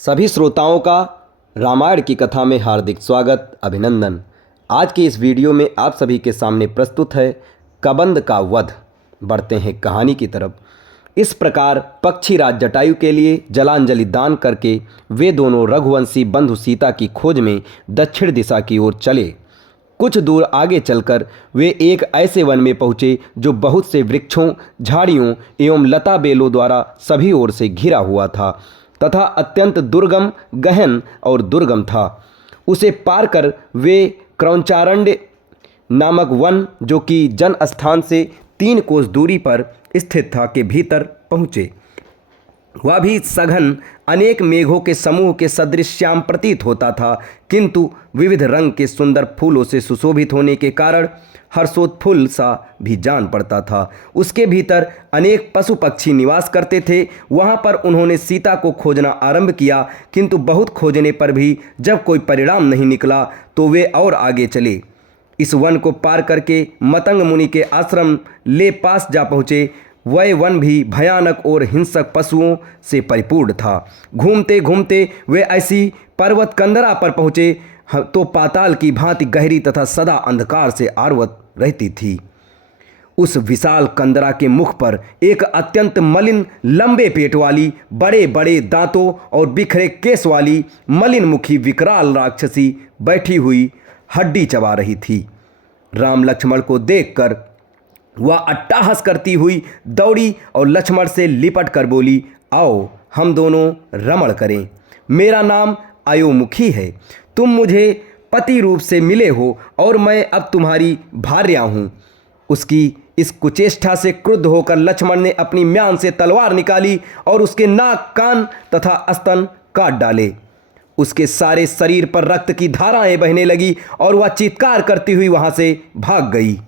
सभी श्रोताओं का रामायण की कथा में हार्दिक स्वागत अभिनंदन। आज की इस वीडियो में आप सभी के सामने प्रस्तुत है कबंध का वध। बढ़ते हैं कहानी की तरफ। इस प्रकार पक्षीराज जटायु के लिए जलांजलि दान करके वे दोनों रघुवंशी बंधु सीता की खोज में दक्षिण दिशा की ओर चले। कुछ दूर आगे चलकर वे एक ऐसे वन में पहुँचे जो बहुत से वृक्षों, झाड़ियों एवं लता बेलों द्वारा सभी ओर से घिरा हुआ था तथा अत्यंत दुर्गम, गहन और दुर्गम था। उसे पार कर वे क्रौंचारण्य नामक वन, जो कि जन स्थान से 3 कोस दूरी पर स्थित था, के भीतर पहुँचे। वह भी सघन अनेक मेघों के समूह के सदृश श्याम प्रतीत होता था, किंतु विविध रंग के सुंदर फूलों से सुशोभित होने के कारण हर्षोत्फुल्ल सा भी जान पड़ता था। उसके भीतर अनेक पशु पक्षी निवास करते थे। वहाँ पर उन्होंने सीता को खोजना आरंभ किया, किंतु बहुत खोजने पर भी जब कोई परिणाम नहीं निकला तो वे और आगे चले। इस वन को पार करके मतंग मुनि के आश्रम ले पास जा पहुँचे। वह वन भी भयानक और हिंसक पशुओं से परिपूर्ण था। घूमते घूमते वे ऐसी पर्वत कंदरा पर पहुँचे तो पाताल की भांति गहरी तथा सदा अंधकार से आवृत रहती थी। उस विशाल कंदरा के मुख पर एक अत्यंत मलिन, लंबे पेट वाली, बड़े बड़े दांतों और बिखरे केस वाली मलिन मुखी विकराल राक्षसी बैठी हुई हड्डी चबा रही थी। राम लक्ष्मण को देखकर वह अट्टहास करती हुई दौड़ी और लक्ष्मण से लिपट कर बोली, आओ हम दोनों रमण करें। मेरा नाम अयोमुखी है। तुम मुझे पति रूप से मिले हो और मैं अब तुम्हारी भार्या हूँ। उसकी इस कुचेष्टा से क्रुद्ध होकर लक्ष्मण ने अपनी म्यान से तलवार निकाली और उसके नाक, कान तथा स्तन काट डाले। उसके सारे शरीर पर रक्त की धाराएं बहने लगी और वह चित्कार करती हुई वहाँ से भाग गई।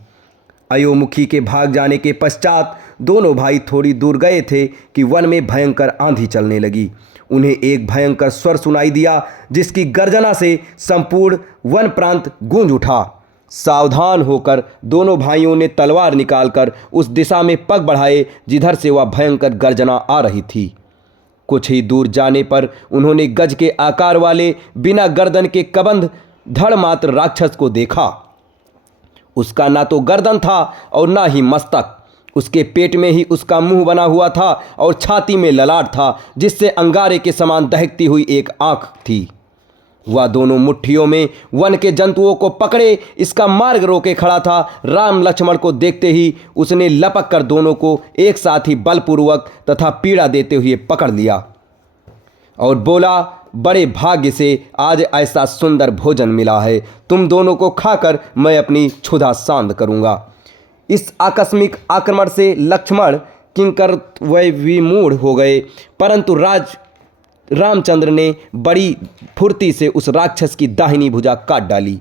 अयोमुखी के भाग जाने के पश्चात दोनों भाई थोड़ी दूर गए थे कि वन में भयंकर आंधी चलने लगी। उन्हें एक भयंकर स्वर सुनाई दिया, जिसकी गर्जना से संपूर्ण वन प्रांत गूंज उठा। सावधान होकर दोनों भाइयों ने तलवार निकालकर उस दिशा में पग बढ़ाए जिधर से वह भयंकर गर्जना आ रही थी। कुछ ही दूर जाने पर उन्होंने गज के आकार वाले बिना गर्दन के कबंध धड़ मात्र राक्षस को देखा। उसका ना तो गर्दन था और ना ही मस्तक। उसके पेट में ही उसका मुंह बना हुआ था और छाती में ललाट था, जिससे अंगारे के समान दहकती हुई एक आंख थी। वह दोनों मुट्ठियों में वन के जंतुओं को पकड़े इसका मार्ग रोके खड़ा था। राम लक्ष्मण को देखते ही उसने लपक कर दोनों को एक साथ ही बलपूर्वक तथा पीड़ा देते हुए पकड़ लिया और बोला, बड़े भाग्य से आज ऐसा सुंदर भोजन मिला है। तुम दोनों को खाकर मैं अपनी क्षुधा शांत करूंगा। इस आकस्मिक आक्रमण से लक्ष्मण किंकर वह विमूढ़ हो गए, परंतु रामचंद्र ने बड़ी फुर्ती से उस राक्षस की दाहिनी भुजा काट डाली।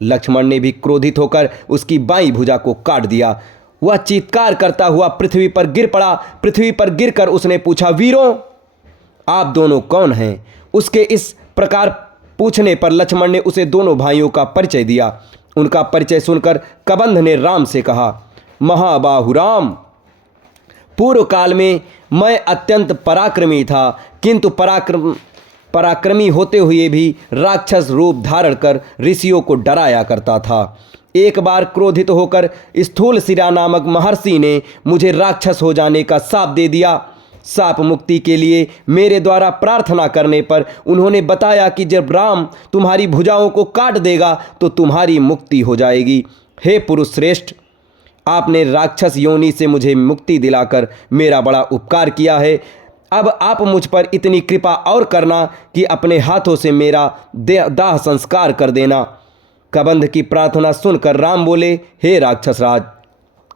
लक्ष्मण ने भी क्रोधित होकर उसकी बाईं भुजा को काट दिया। वह चीत्कार करता हुआ पृथ्वी पर गिर पड़ा। पृथ्वी पर गिरकर उसने पूछा, वीरों, आप दोनों कौन हैं? उसके इस प्रकार पूछने पर लक्ष्मण ने उसे दोनों भाइयों का परिचय दिया। उनका परिचय सुनकर कबंध ने राम से कहा, महाबाहु राम, पूर्व काल में मैं अत्यंत पराक्रमी था, किंतु पराक्रमी होते हुए भी राक्षस रूप धारण कर ऋषियों को डराया करता था। एक बार क्रोधित होकर स्थूल शिरा नामक महर्षि ने मुझे राक्षस हो जाने का शाप दे दिया। शाप मुक्ति के लिए मेरे द्वारा प्रार्थना करने पर उन्होंने बताया कि जब राम तुम्हारी भुजाओं को काट देगा तो तुम्हारी मुक्ति हो जाएगी। हे पुरुष श्रेष्ठ, आपने राक्षस योनि से मुझे मुक्ति दिलाकर मेरा बड़ा उपकार किया है। अब आप मुझ पर इतनी कृपा और करना कि अपने हाथों से मेरा दाह संस्कार कर देना। कबंध की प्रार्थना सुनकर राम बोले, हे राक्षस राज,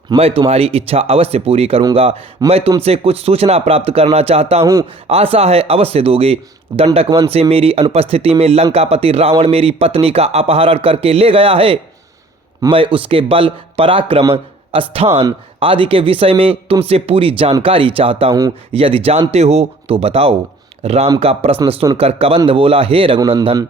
मैं तुम्हारी इच्छा अवश्य पूरी करूंगा। मैं तुमसे कुछ सूचना प्राप्त करना चाहता हूं, आशा है अवश्य दोगे। दंडक वन से मेरी अनुपस्थिति में लंकापति रावण मेरी पत्नी का अपहरण करके ले गया है। मैं उसके बल, पराक्रम, स्थान आदि के विषय में तुमसे पूरी जानकारी चाहता हूं। यदि जानते हो तो बताओ। राम का प्रश्न सुनकर कबंध बोला, हे रघुनंदन,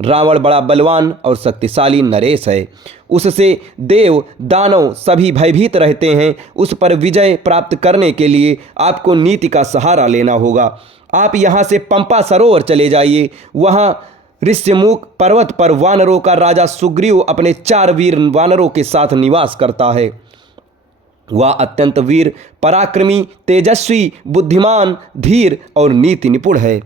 रावण बड़ा बलवान और शक्तिशाली नरेश है। उससे देव दानव सभी भयभीत रहते हैं। उस पर विजय प्राप्त करने के लिए आपको नीति का सहारा लेना होगा। आप यहाँ से पंपा सरोवर चले जाइए। वहाँ ऋष्यमुख पर्वत पर वानरों का राजा सुग्रीव अपने 4 वीर वानरों के साथ निवास करता है। वह अत्यंत वीर, पराक्रमी, तेजस्वी, बुद्धिमान, धीर और नीति निपुण है।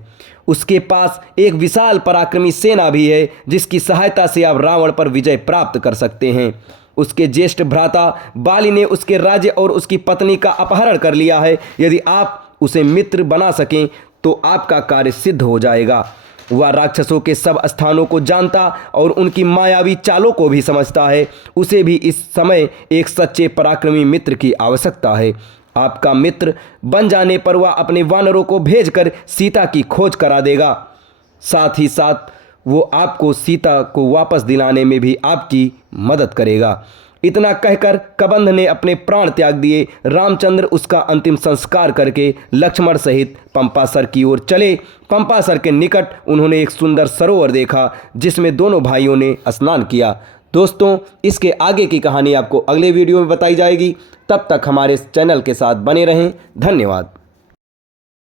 उसके पास एक विशाल पराक्रमी सेना भी है, जिसकी सहायता से आप रावण पर विजय प्राप्त कर सकते हैं। उसके ज्येष्ठ भ्राता बाली ने उसके राज्य और उसकी पत्नी का अपहरण कर लिया है। यदि आप उसे मित्र बना सकें तो आपका कार्य सिद्ध हो जाएगा। वह राक्षसों के सब स्थानों को जानता और उनकी मायावी चालों को भी समझता है। उसे भी इस समय एक सच्चे पराक्रमी मित्र की आवश्यकता है। आपका मित्र बन जाने पर वह अपने वानरों को भेजकर सीता की खोज करा देगा। साथ ही साथ वो आपको सीता को वापस दिलाने में भी आपकी मदद करेगा। इतना कहकर कबंध ने अपने प्राण त्याग दिए। रामचंद्र उसका अंतिम संस्कार करके लक्ष्मण सहित पंपासर की ओर चले। पंपासर के निकट उन्होंने एक सुंदर सरोवर देखा, जिसमें दोनों भाइयों ने स्नान किया। दोस्तों, इसके आगे की कहानी आपको अगले वीडियो में बताई जाएगी। तब तक हमारे चैनल के साथ बने रहें। धन्यवाद।